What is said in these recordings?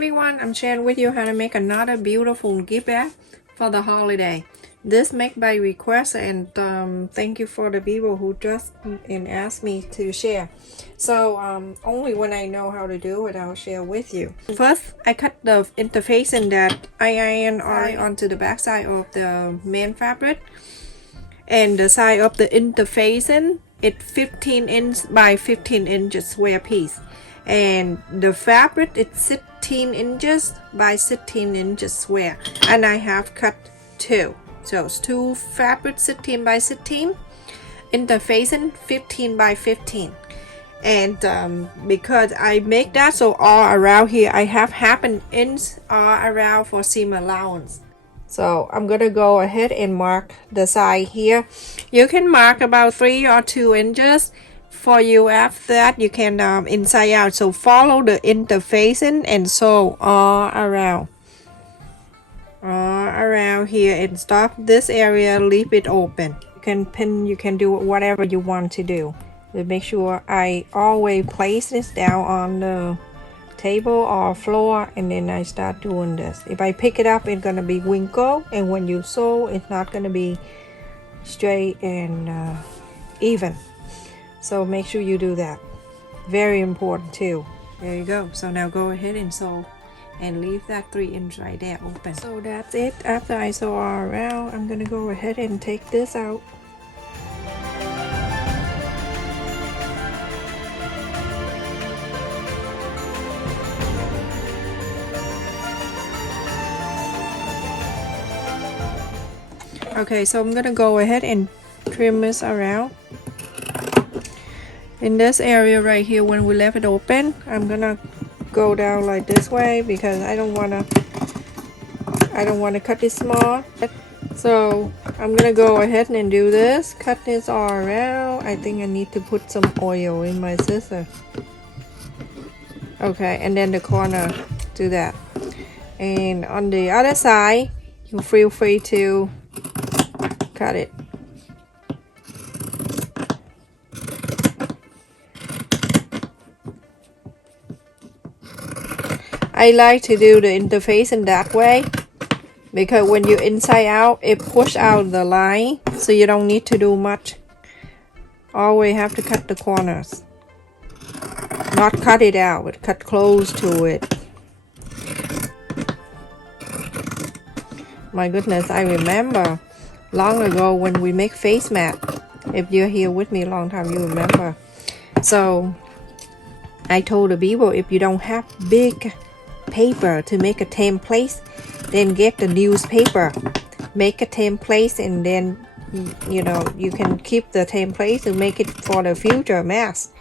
everyone, I'm sharing with you how to make another beautiful gift bag for the holiday. This made by request, and thank you for the people who just asked me to share. So only when I know how to do it, I'll share with you. First, I cut the interfacing that I iron onto the back side of the main fabric, and the side of the interfacing it's 15 inch by 15 inches square piece, and the fabric is 16 inches by 16 inches square, and I have cut two. So it's two fabric 16 by 16, interfacing 15 by 15. And because I make that so all around here I have half an inch all around for seam allowance. So I'm gonna go ahead and mark the side here. You can mark about 3 or 2 inches. For you after that, you can inside out. So follow the interfacing and sew all around here, and stop this area, leave it open. You can pin, you can do whatever you want to do. But make sure I always place this down on the table or floor, and then I start doing this. If I pick it up, it's gonna be wrinkled, and when you sew, it's not gonna be straight and even. So make sure you do that. Very important too. There you go. So now go ahead and sew and leave that 3 inch right there open. So that's it. After I sew all around, I'm gonna go ahead and take this out. Okay, so I'm gonna go ahead and trim this around. In this area right here, when we left it open, I'm gonna go down like this way because I don't wanna cut it small. So I'm gonna go ahead and do this, cut this all around. I think I need to put some oil in my scissors. Okay, and then the corner, do that. And on the other side, you feel free to cut it. I like to do the interface in that way because when you inside out, it push out the line, so you don't need to do much. Always have to cut the corners, not cut it out, but cut close to it. My goodness, I remember long ago when we make face mat. If you're here with me a long time, you remember. So I told the people, if you don't have big paper to make a template, then get the newspaper, make a template, and then you know you can keep the template to make it for the future mask.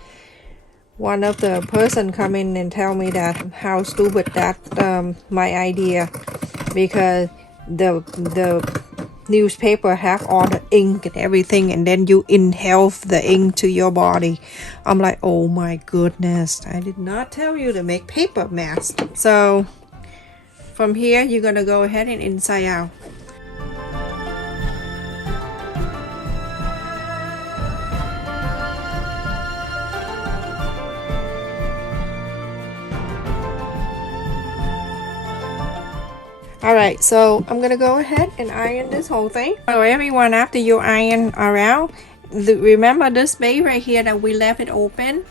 One of the person come in and tell me that how stupid that my idea, because the newspaper have all the ink and everything, and then you inhale the ink to your body. I'm like, oh my goodness, I did not tell you to make paper mask. So from here, you're gonna go ahead and inside out. Alright, so I'm gonna go ahead and iron this whole thing. So everyone, after you iron around, remember this space right here that we left it open?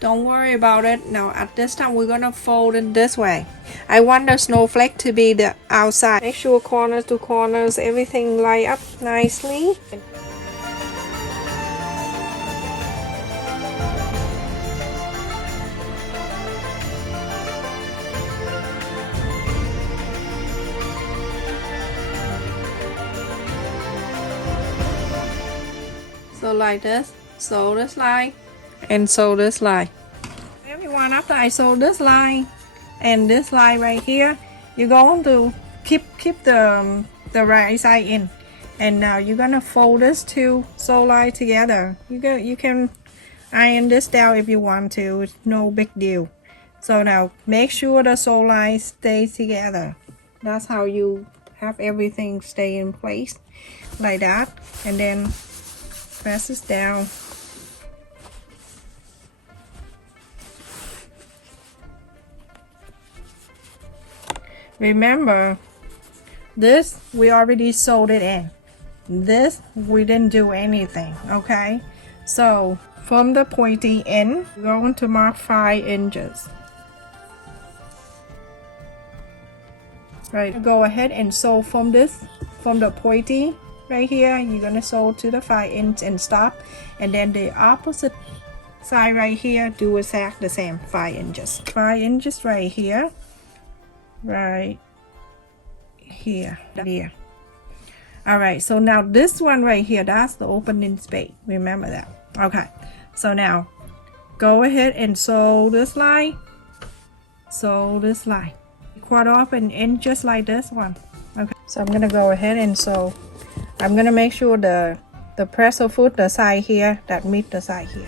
Don't worry about it. Now at this time, we're gonna fold it this way. I want the snowflake to be the outside. Make sure corners to corners, everything line up nicely. So like this, sew this line, and sew this line. Everyone, after I sew this line and this line right here, you're going to keep the right side in, and now you're gonna fold this two sew line together. You can iron this down if you want to. It's no big deal. So now make sure the sew line stays together. That's how you have everything stay in place like that, and then press this down. Remember, this we already sewed it in. This we didn't do anything, okay? So from the pointy end, we're going to mark 5 inches. Right, go ahead and sew from this, from the pointy right here, you're gonna sew to the 5 inch and stop, and then the opposite side right here, do exactly the same, 5 inches. 5 inches right here, right here. Alright, so now this one right here, that's the opening space, remember that. Okay, so now go ahead and sew this line, cut off an inch just like this one. Okay, so I'm gonna go ahead and sew. I'm gonna make sure the presser foot, the side here, that meet the side here.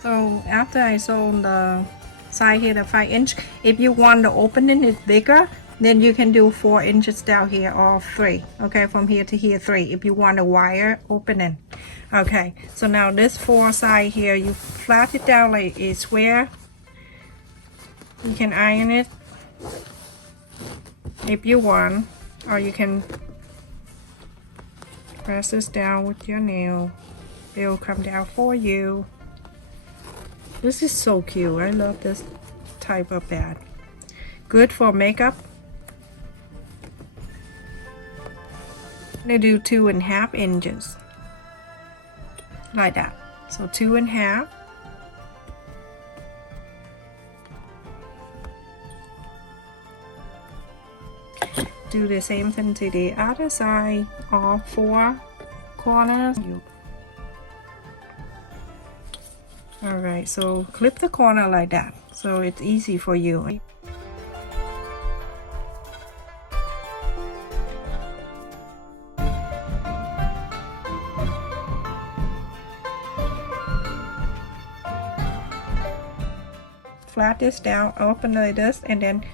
So after I sew the side here, the 5 inch, if you want the opening is bigger, then you can do 4 inches down here or 3. Okay, from here to here 3 if you want a wire opening. Okay, so now this 4 side here, you flat it down like a square. You can iron it if you want, or you can press this down with your nail. It will come down for you. This is so cute. I love this type of bag. Good for makeup. I'm gonna do 2.5 inches. Like that. So 2.5. Do the same thing to the other side, all 4 corners. Alright, so clip the corner like that, so it's easy for you. Flat this down, open like this, and then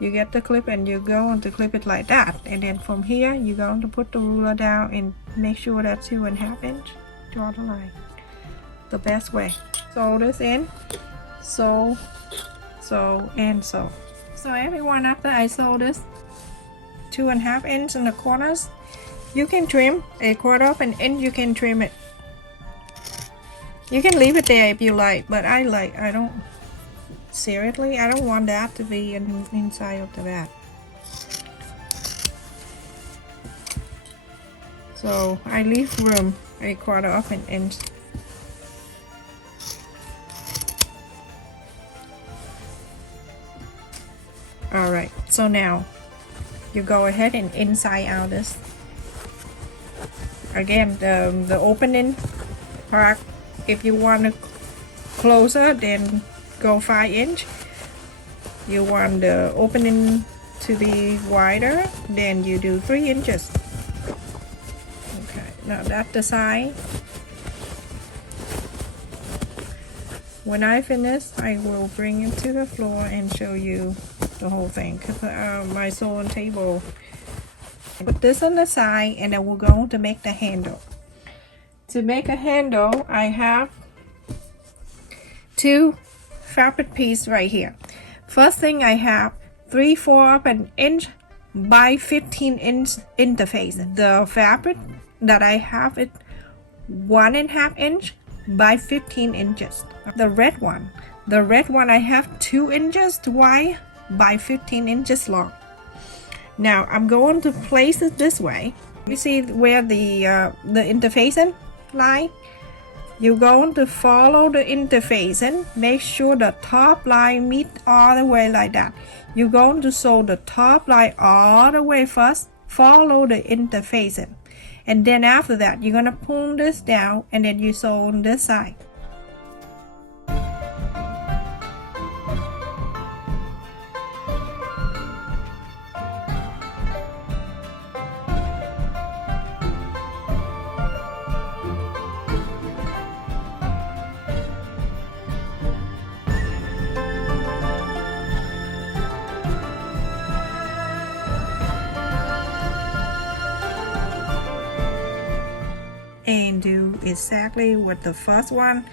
you get the clip and you're going to clip it like that. And then from here, you're going to put the ruler down and make sure that's 2.5 inch. Draw the line the best way. Sew this in, sew, and sew. So everyone, after I sew this 2.5 inch in the corners, you can trim a 1/4 inch. You can trim it. You can leave it there if you like, but I don't. Seriously, I don't want that to be inside of the bag. So I leave room a 1/4 inch. Alright, so now you go ahead and inside out this. Again, the opening part, if you want it closer, then go 5 inch. You want the opening to be wider, then you do 3 inches. Okay, now that's the side. When I finish, I will bring it to the floor and show you the whole thing, because my sewing table. Put this on the side, and then we're going to make the handle. To make a handle, I have 2 fabric pieces right here. First thing, I have 3/4 inch by 15 inch interface. The fabric that I have it 1.5 inch by 15 inches. The red one I have 2 inches wide by 15 inches long. Now I'm going to place it this way. You see where the interfacing line? You're going to follow the interfacing. Make sure the top line meet all the way like that. You're going to sew the top line all the way first. Follow the interfacing. And then after that, you're going to pull this down and then you sew on this side. And do exactly with the first one.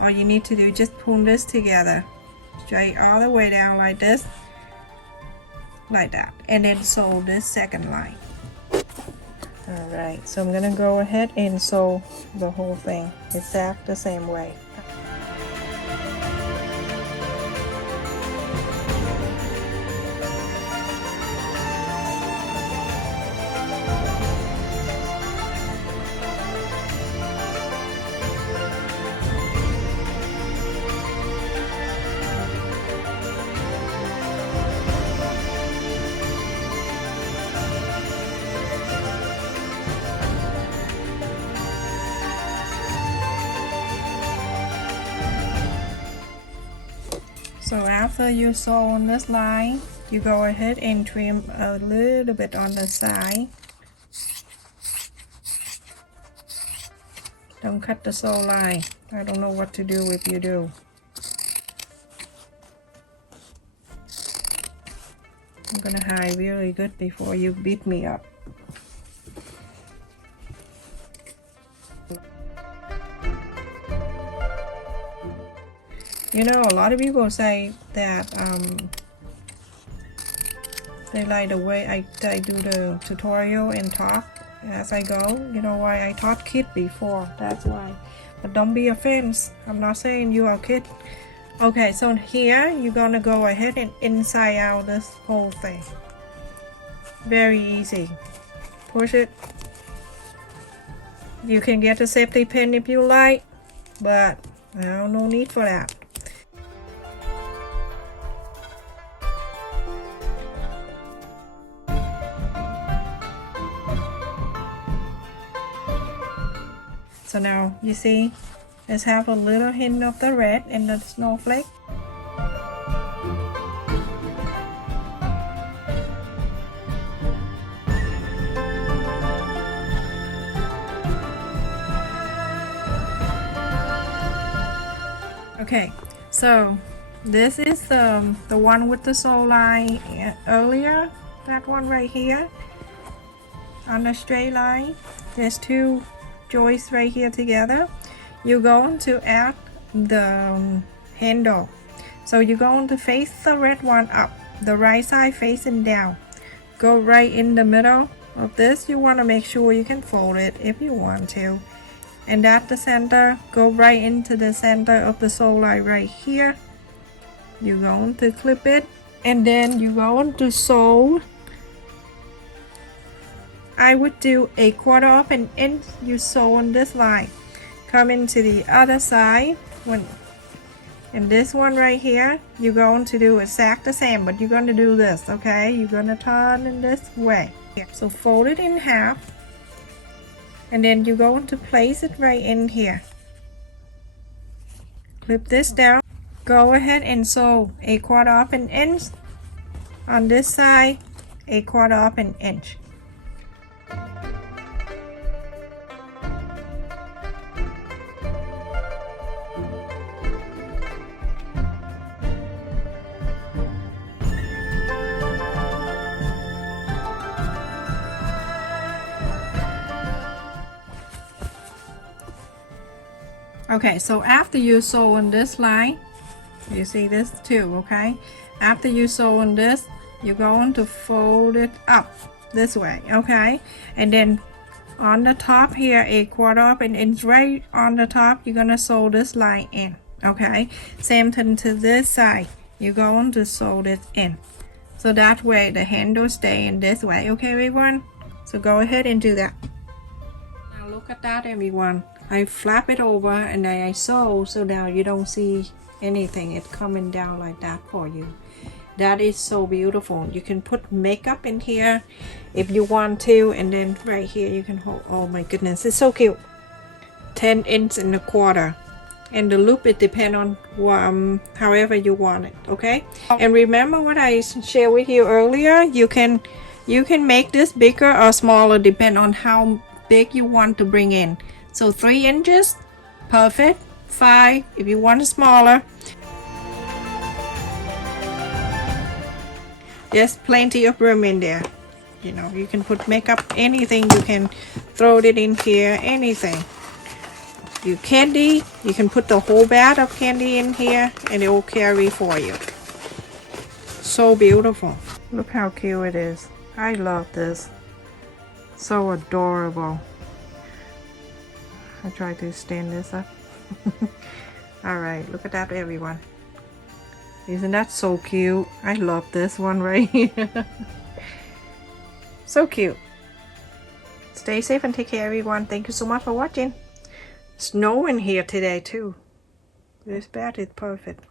All you need to do, just pull this together straight all the way down like this, like that, and then sew this second line. All right, so I'm gonna go ahead and sew the whole thing exactly the same way. So after you sew on this line, you go ahead and trim a little bit on the side. Don't cut the sew line. I don't know what to do if you do. I'm gonna hide really good before you beat me up. You know, a lot of people say that they like the way I do the tutorial and talk as I go. You know why I taught kids before, that's why. But don't be offended, I'm not saying you are a kid. Okay, so here you're gonna go ahead and inside out this whole thing. Very easy. Push it. You can get a safety pin if you like, but no need for that. So now you see, let's have a little hint of the red in the snowflake. Okay, so this is the one with the sew line earlier, that one right here on the straight line. There's two joists right here together. You're going to add the handle, so you're going to face the red one up, the right side facing down. Go right in the middle of this. You want to make sure you can fold it if you want to, and at the center, go right into the center of the sew line right here. You're going to clip it, and then you're going to sew. I would do 1/4 of an inch. You sew on this line, come into the other side and this one right here, you're going to do exactly the same, but you're going to do this, okay? You're going to turn in this way. So fold it in half, and then you're going to place it right in here. Clip this down. Go ahead and sew 1/4 of an inch on this side, 1/4 of an inch. Okay, so after you sew on this line, you see this too, okay? After you sew on this, you're going to fold it up this way, okay? And then on the top here, 1/4 of an inch right on the top, you're gonna sew this line in, okay? Same thing to this side, you're going to sew this in. So that way the handle stay in this way, okay everyone? So go ahead and do that. Now look at that, everyone. I flap it over and then I sew, so now you don't see anything. It's coming down like that for you. That is so beautiful. You can put makeup in here if you want to, and then right here you can hold. Oh my goodness, it's so cute. 10 inches and a quarter, and the loop, it depends on however you want it. Okay, and remember what I shared with you earlier, you can make this bigger or smaller depend on how big you want to bring in. So 3 inches, perfect. 5 if you want it smaller. There's plenty of room in there. You know, you can put makeup, anything, you can throw it in here, anything. You candy, you can put the whole bag of candy in here and it will carry for you. So beautiful. Look how cute it is. I love this. So adorable. I try to stand this up. Alright, look at that, everyone. Isn't that so cute? I love this one right here. So cute. Stay safe and take care, everyone. Thank you so much for watching. Snowing here today too. This bed is perfect.